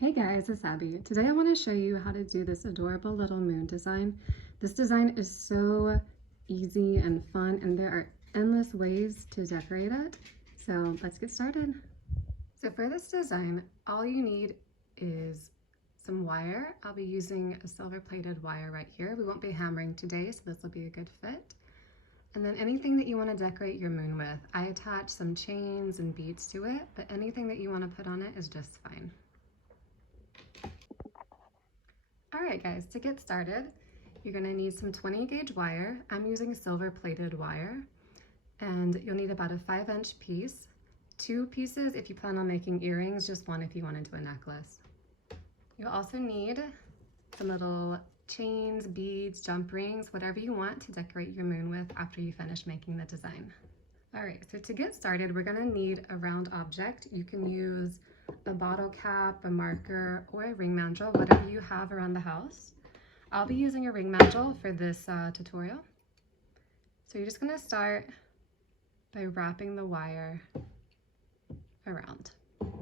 Hey guys, it's Abby. Today I want to show you how to do this adorable little moon design. This design is so easy and fun, and there are endless ways to decorate it. So let's get started. So for this design, all you need is some wire. I'll be using a silver-plated wire right here. We won't be hammering today, so this will be a good fit. And then anything that you want to decorate your moon with. I attach some chains and beads to it, but anything that you want to put on it is just fine. All right guys, to get started, you're gonna need some 20 gauge wire. I'm using silver plated wire, and you'll need about a 5-inch piece, 2 pieces if you plan on making earrings, just 1 if you want to do a necklace. You'll also need some little chains, beads, jump rings, whatever you want to decorate your moon with after you finish making the design. All right, so to get started, we're gonna need a round object. You can use a bottle cap, a marker, or a ring mandrel, whatever you have around the house. I'll be using a ring mandrel for this tutorial. So you're just gonna start by wrapping the wire around. You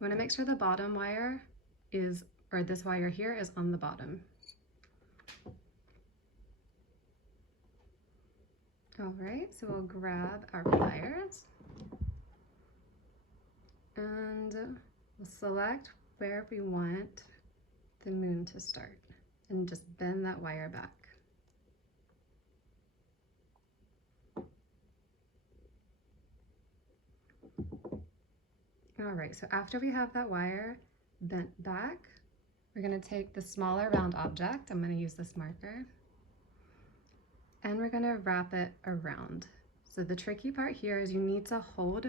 wanna make sure the bottom wire is, or this wire here is on the bottom. All right, so we'll grab our pliers and we'll select where we want the moon to start and just bend that wire back. All right, so after we have that wire bent back, we're gonna take the smaller round object. I'm gonna use this marker, and we're gonna wrap it around. So the tricky part here is you need to hold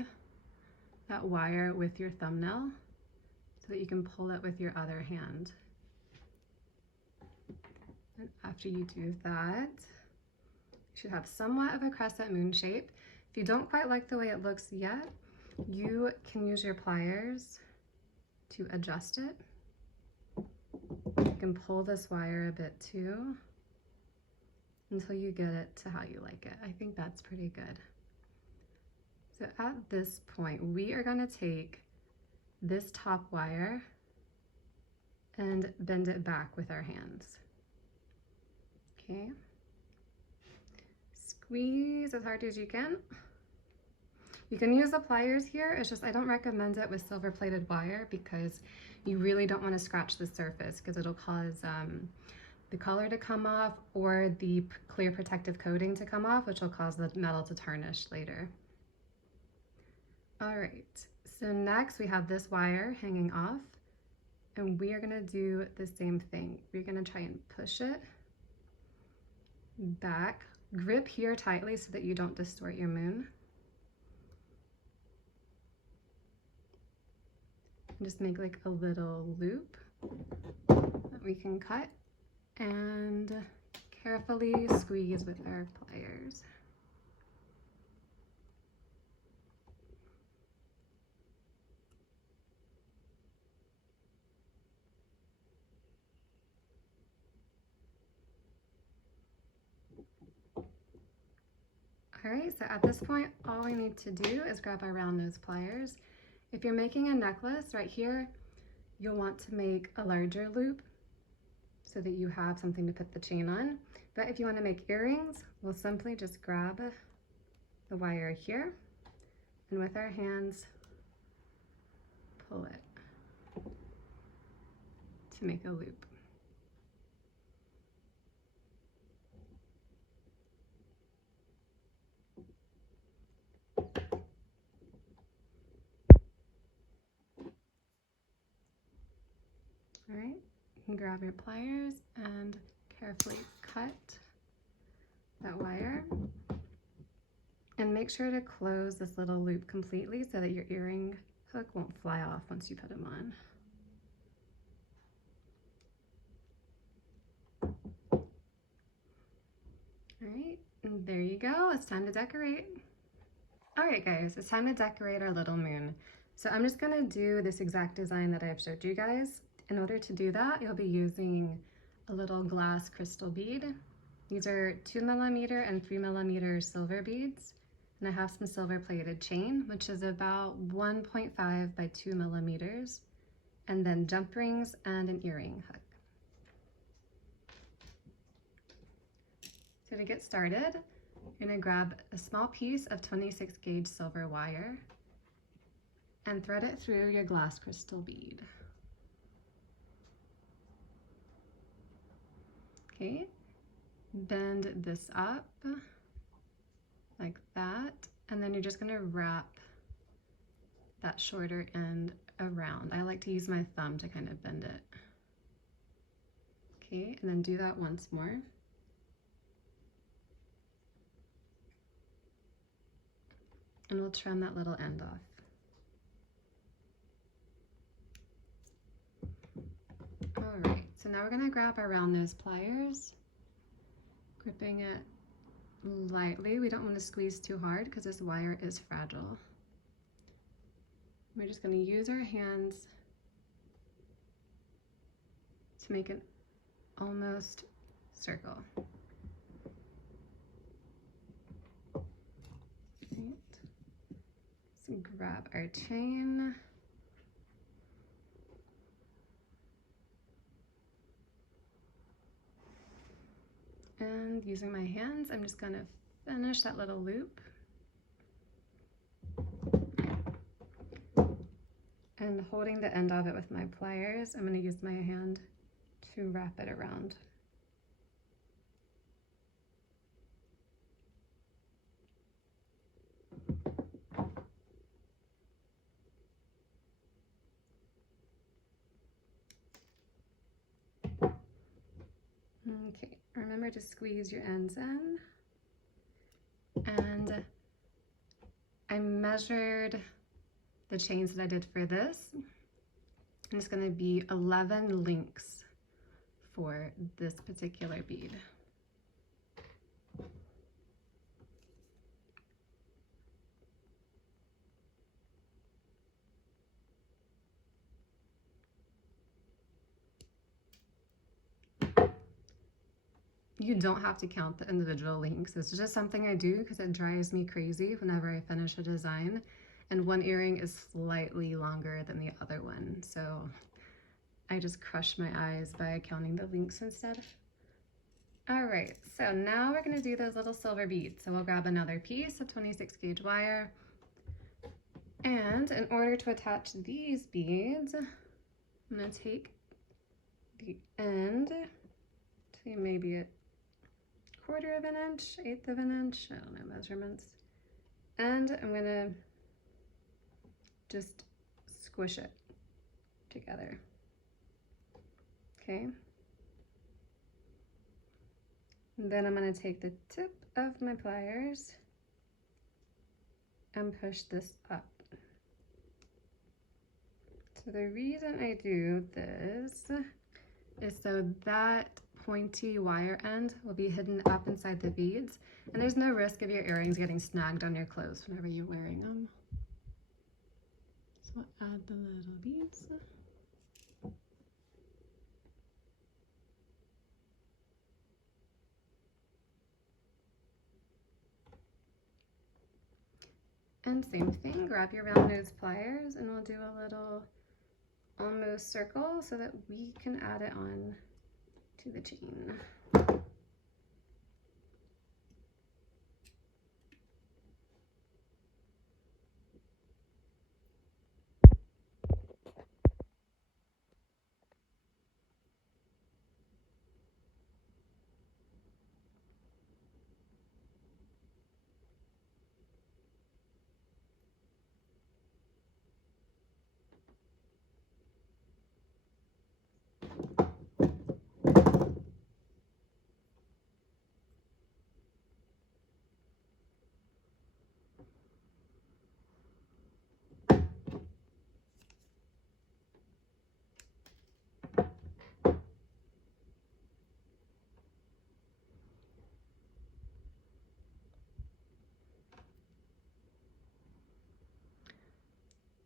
that wire with your thumbnail so that you can pull it with your other hand. And after you do that, you should have somewhat of a crescent moon shape. If you don't quite like the way it looks yet, you can use your pliers to adjust it. You can pull this wire a bit too until you get it to how you like it. I think that's pretty good. So at this point, we are going to take this top wire and bend it back with our hands. Okay. Squeeze as hard as you can. You can use the pliers here. It's just I don't recommend it with silver plated wire because you really don't want to scratch the surface because it'll cause the color to come off or the clear protective coating to come off, which will cause the metal to tarnish later. All right, so next we have this wire hanging off, and we are gonna do the same thing. We're gonna try and push it back. Grip here tightly so that you don't distort your moon. And just make like a little loop that we can cut and carefully squeeze with our pliers. All right, so at this point, all we need to do is grab our round nose pliers. If you're making a necklace right here, you'll want to make a larger loop so that you have something to put the chain on. But if you want to make earrings, we'll simply just grab the wire here and with our hands, pull it to make a loop. All right, you can grab your pliers and carefully cut that wire. And make sure to close this little loop completely so that your earring hook won't fly off once you put them on. All right, and there you go, it's time to decorate. All right guys, it's time to decorate our little moon. So I'm just gonna do this exact design that I've showed you guys. In order to do that, you'll be using a little glass crystal bead. These are 2mm and 3mm silver beads. And I have some silver plated chain, which is about 1.5 by 2 millimeters, and then jump rings and an earring hook. So to get started, you're gonna grab a small piece of 26 gauge silver wire and thread it through your glass crystal bead. Okay, bend this up like that, and then you're just gonna wrap that shorter end around. I like to use my thumb to kind of bend it. Okay, and then do that once more. And we'll trim that little end off. All right, so now we're gonna grab our round nose pliers, gripping it lightly. We don't want to squeeze too hard because this wire is fragile. We're just going to use our hands to make an almost circle. Right. So grab our chain. And using my hands, I'm just going to finish that little loop. And holding the end of it with my pliers, I'm going to use my hand to wrap it around. Okay, remember to squeeze your ends in. And I measured the chains that I did for this, and it's going to be 11 links for this particular bead. You don't have to count the individual links. It's just something I do because it drives me crazy whenever I finish a design. And one earring is slightly longer than the other one, so I just crush my eyes by counting the links instead. All right, so now we're gonna do those little silver beads. So we'll grab another piece of 26 gauge wire. And in order to attach these beads, I'm gonna take the end to maybe a 1/4 of an inch, 1/8 of an inch, I don't know measurements. And I'm gonna just squish it together, okay? And then I'm gonna take the tip of my pliers and push this up. So the reason I do this is so that pointy wire end will be hidden up inside the beads, and there's no risk of your earrings getting snagged on your clothes whenever you're wearing them. So I'll add the little beads. And same thing, grab your round nose pliers and we'll do a little almost circle so that we can add it on to the chain.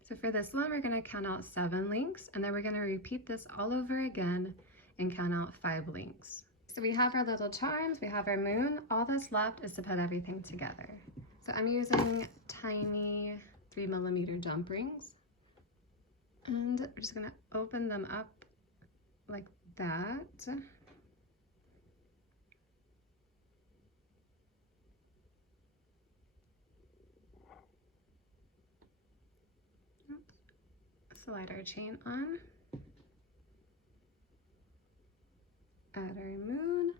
So for this one, we're gonna count out 7 links, and then we're gonna repeat this all over again and count out 5 links. So we have our little charms, we have our moon. All that's left is to put everything together. So So I'm using tiny 3mm jump rings, and we're just gonna open them up like that. Slide our chain on, add our moon,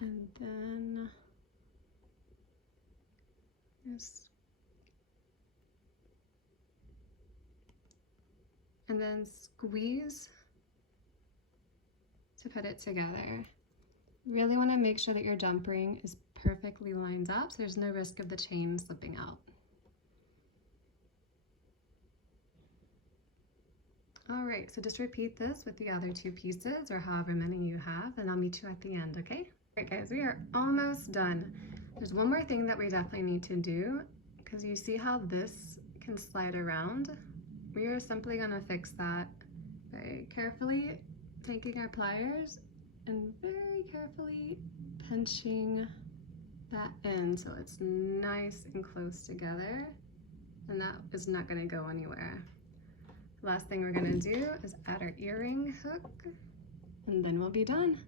and then this, and then squeeze to put it together. Really want to make sure that your jump ring is perfectly lined up so there's no risk of the chain slipping out. All right, so just repeat this with the other 2 pieces or however many you have, and I'll meet you at the end, okay? All right, guys, we are almost done. There's one more thing that we definitely need to do, because you see how this can slide around? We are simply gonna fix that very carefully, taking our pliers and very carefully pinching that in so it's nice and close together, and that is not gonna go anywhere. Last thing we're gonna do is add our earring hook, and then we'll be done.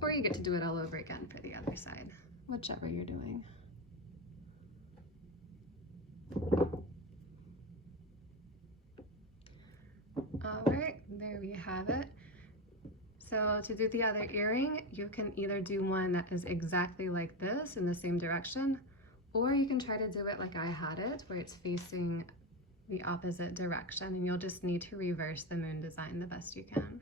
Or you get to do it all over again for the other side, whichever you're doing. All right, there we have it. So to do the other earring, you can either do one that is exactly like this in the same direction, or you can try to do it like I had it, where it's facing the opposite direction, and you'll just need to reverse the moon design the best you can.